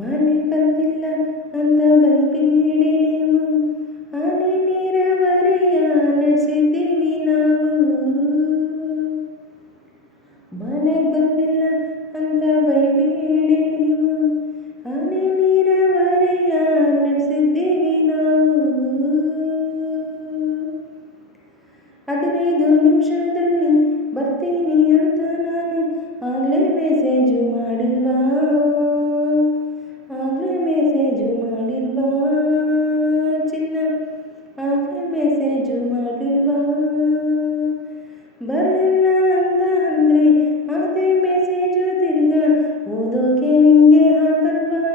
ಮನೆ ಬಂದಿಲ್ಲ ಅಂತ ಬೈಬೇಡಿ ನೀವು, ಹನಿ ನೀರಾವರಿಯ ನಡೆಸಿದ್ದೀವಿ ನಾವು. ಮನೆ ಬಂದಿಲ್ಲ ಅಂತ ಬೈಬೇಡಿ ನೀವು, ಹನಿ ನೀರಾವರಿಯ ನಡೆಸಿದ್ದೀವಿ ನಾವು. 15 ನಿಮಿಷದಲ್ಲಿ ಬರ್ತೀನಿ ಅಂತ ನಾನು ಆಗಲೇ ಮೆಸೇಜು ಮಾಡಿಲ್ವಾ, ಆಗಲೇ ಮೆಸೇಜು ಮಾಡಿಲ್ವಾ ಚಿನ್ನ, ಆಗಲೇ ಮೆಸೇಜು ಮಾಡಿಲ್ವಾ. ಬರಲಿಲ್ಲ ಅಂತ ಅಂದರೆ ಅದೇ ಮೆಸೇಜು ತಿರ್ಗ ಓದೋಕೆ ನಿಂಗೆ ಆಗಲ್ವಾ,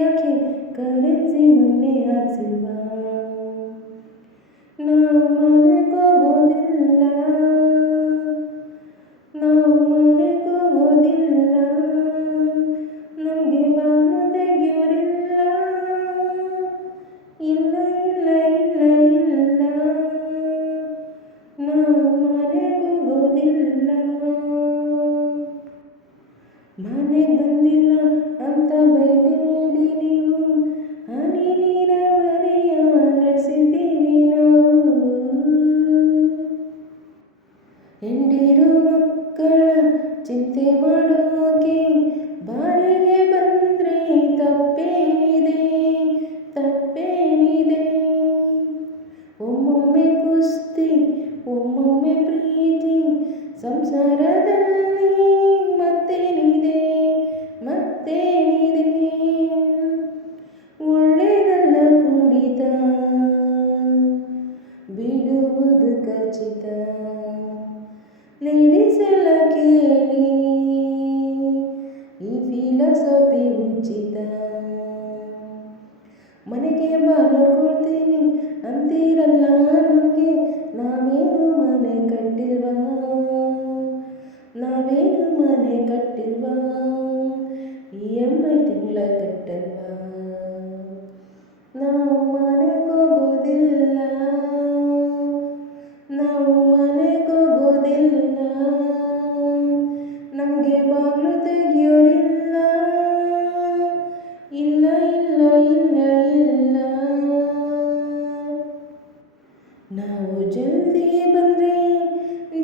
ಯಾಕೆ ಕರೆನ್ಸಿ ಮೊನ್ನೆ ಹಾಕ್ಸಿಲ್ವಾ. ನಾವು ಮನೆಗೋಗೋದಿಲ್ಲ, ನಾವು ಮನೆಗೋಗೋದಿಲ್ಲ, ನಮಗೆ ಬಾಗ್ಲು ತೆಗಿಯೋರಿಲ್ಲ, ಇಲ್ಲ ಇಲ್ಲ ಇಲ್ಲ ಇಲ್ಲ, ನಾವು ಮನೆಗೋಗೋದಿಲ್ಲ. ಮನೆಗೆ ಬಂದಿಲ್ಲ ಅಂತ ಬೈಬೇಡಿ ನೀವು, ಹನಿ ನೀರಾವರಿಯ ನಡೆಸಿದ್ದೀವಿ ನಾವು. ಹೆಂಡಿರು ಮಕ್ಕಳ ಚಿಂತೆ ಮಾಡೋಕೆ ಬಾರಿಗೆ ಬಂದರೆ ತಪ್ಪೇನಿದೆ, ತಪ್ಪೇನಿದೆ. ಒಮ್ಮೊಮ್ಮೆ ಕುಸ್ತಿ ಒಮ್ಮೊಮ್ಮೆ ಪ್ರೀತಿ, ಸಂಸಾರದಲ್ಲಿ ಮತ್ತೇನಿದೆ, ಮತ್ತೇನಿದೆ. ಒಳ್ಳೆಯದಲ್ಲ ಕುಡಿತ, ಬಿಡುವುದು ಖಚಿತ. ಲೇಡೀಸ್ ಎಲ್ಲ ಕೇಳಿ ಈ ಫಿಲಾಸಫಿ ಉಚಿತ. ಮನೆಗೆ ಬಾ ನೋಡ್ಕೊಳ್ತೀನಿ ಅಂತೀರಲ್ಲ ನಮಗೆ, ನಾವೇನು ಮನೆ ಕಟ್ಟಿಲ್ವಾ, ನಾವೇನು ಮನೆ ಕಟ್ಟಿಲ್ವಾ, EMI ತಿಂಗಳ ಕಟ್ಟಲ್ವಾ. ನಾವು ಮನೆಗೋಗೋದಿಲ್ಲ, ನಾವು ಮನೆಗೋಗೋದಿಲ್ಲ, ನಮಗೆ ಬಾಗ್ಲು ತೆಗಿಯೋರಿಲ್ಲ, ಇಲ್ಲ ಇಲ್ಲ ಇಲ್ಲ ಇಲ್ಲ. ನಾವು ಜಲ್ದಿ ಬಂದರೆ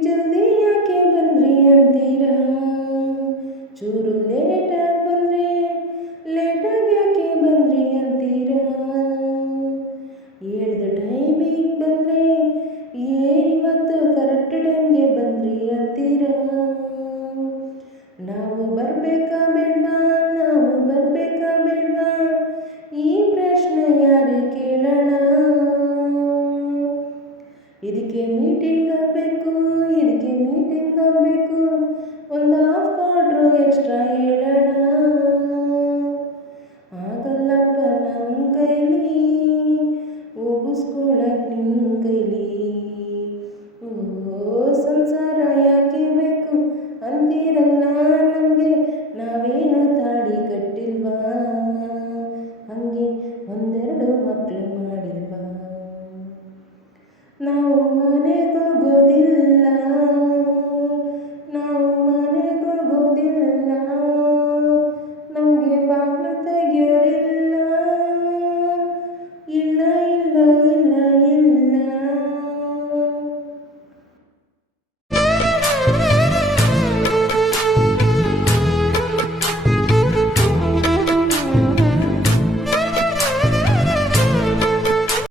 ಜಲ್ದಿ ಯಾಕೆ ಬಂದ್ರಿ ಅಂತೀರಾ, ಚೂರು ಲೇಟಾಗಿ ಬಂದರೆ ಲೇಟಾಗಿ ಯಾಕೆ ಬಂದ್ರಿ ಅಂತೀರಾ. ಹೇಳಿದ ಟೈಮಿಗೆ ಬಂದರೆ ಇವತ್ತು ಕರೆಕ್ಟ್ ಟೈಮ್ಗೆ ಬಂದ್ರಿ ಅಂತೀರಾ. ನಾವು ಬರಬೇಕಾ